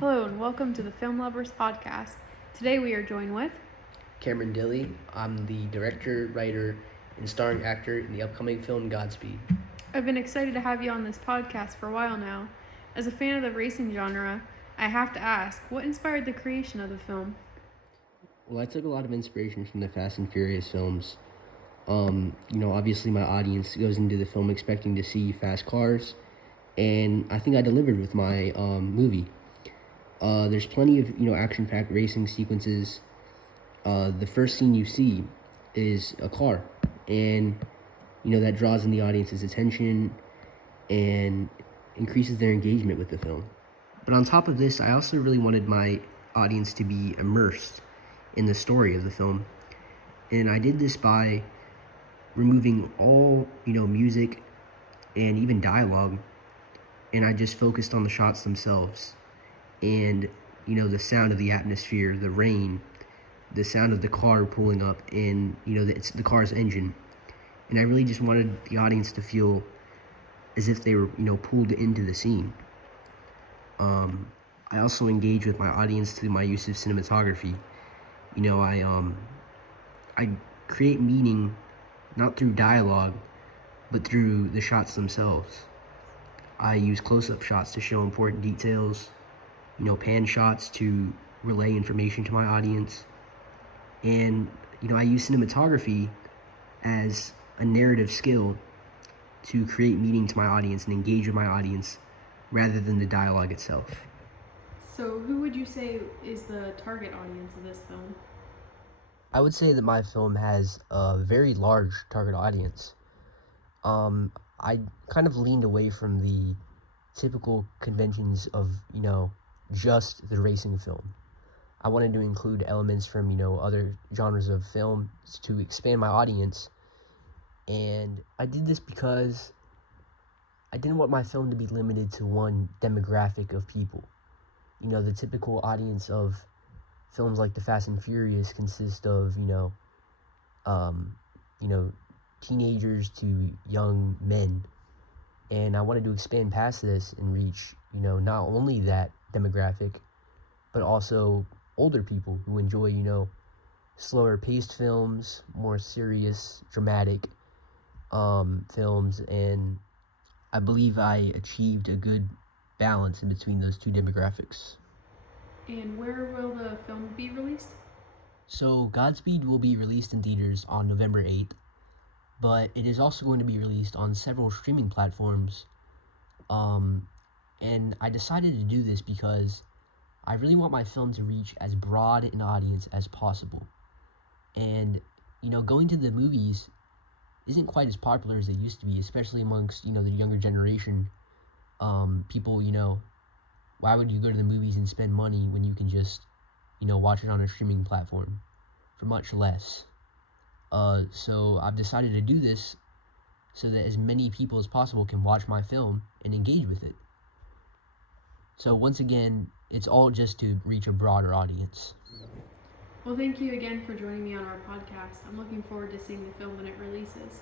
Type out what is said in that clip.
Hello and welcome to the Film Lovers Podcast. Today we are joined with Cameron Dilly. I'm the director, writer, and starring actor in the upcoming film Godspeed. I've been excited to have you on this podcast for a while now. As a fan of the racing genre, I have to ask, what inspired the creation of the film? Well, I took a lot of inspiration from the Fast and Furious films. Obviously my audience goes into the film expecting to see fast cars, and I think I delivered with my movie. There's plenty of action-packed racing sequences. The first scene you see is a car, and that draws in the audience's attention and increases their engagement with the film. But on top of this, I also really wanted my audience to be immersed in the story of the film, and I did this by removing all music and even dialogue, and I just focused on the shots themselves and the sound of the atmosphere, the rain, the sound of the car pulling up, and it's the car's engine. And I really just wanted the audience to feel as if they were pulled into the scene. I also engage with my audience through my use of cinematography. I create meaning not through dialogue, but through the shots themselves. I use close-up shots to show important details, pan shots to relay information to my audience. And, I use cinematography as a narrative skill to create meaning to my audience and engage with my audience rather than the dialogue itself. So, who would you say is the target audience of this film? I would say that my film has a very large target audience. I kind of leaned away from the typical conventions of, just the racing film. I wanted to include elements from, other genres of film to expand my audience. And I did this because I didn't want my film to be limited to one demographic of people. The typical audience of films like The Fast and Furious consist of, um, you know, teenagers to young men. And I wanted to expand past this and reach, not only that demographic, but also older people who enjoy, slower paced films, more serious, dramatic films. And I believe I achieved a good balance in between those two demographics. And where will the film be released? So Godspeed will be released in theaters on November 8th, but it is also going to be released on several streaming platforms. And I decided to do this because I really want my film to reach as broad an audience as possible. And, going to the movies isn't quite as popular as it used to be, especially amongst, the younger generation. People, why would you go to the movies and spend money when you can just, watch it on a streaming platform for much less? So I've decided to do this so that as many people as possible can watch my film and engage with it. So once again, it's all just to reach a broader audience. Well, thank you again for joining me on our podcast. I'm looking forward to seeing the film when it releases.